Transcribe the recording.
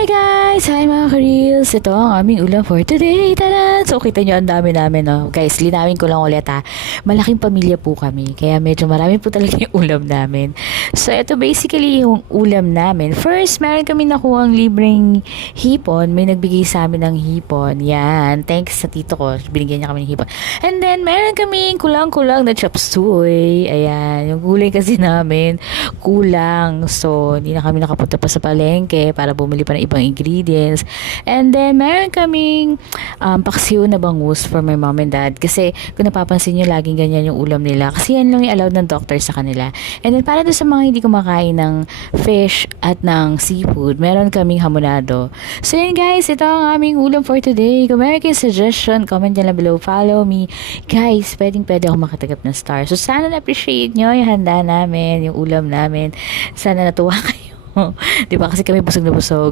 Hi guys! Hi mga ka-reels! Ito ang aming ulam for today. Tada! So kita nyo ang dami namin, no? Guys, linawin ko lang ulit ha. Malaking pamilya po kami. Kaya medyo marami po talaga yung ulam namin. So ito basically yung ulam namin. First, meron kami nakuhang libreng hipon. May nagbigay sa amin ng hipon. Yan. Thanks sa tito ko. Binigyan niya kami ng hipon. And then, meron kami kulang-kulang na chop suey. Ayan. Yung gulay kasi namin, kulang. So, hindi na kami nakapunta pa sa palengke para bumili pa ng ibang ingredients. And then, meron kaming paksiw na bangus for my mom and dad. Kasi, kung napapansin nyo, laging ganyan yung ulam nila. Kasi yan lang yung allowed ng doctor sa kanila. And then, para doon sa mga hindi kumakain ng fish at ng seafood, meron kaming hamonado. So, yun guys, ito ang aming ulam for today. Kung meron kayong suggestion, comment nyo lang below. Follow me. Guys, pwede ako makatanggap ng star. So, sana na-appreciate nyo yung handa namin, yung ulam namin. Sana natuwa kayo. Di ba? Kasi kami busog na busog.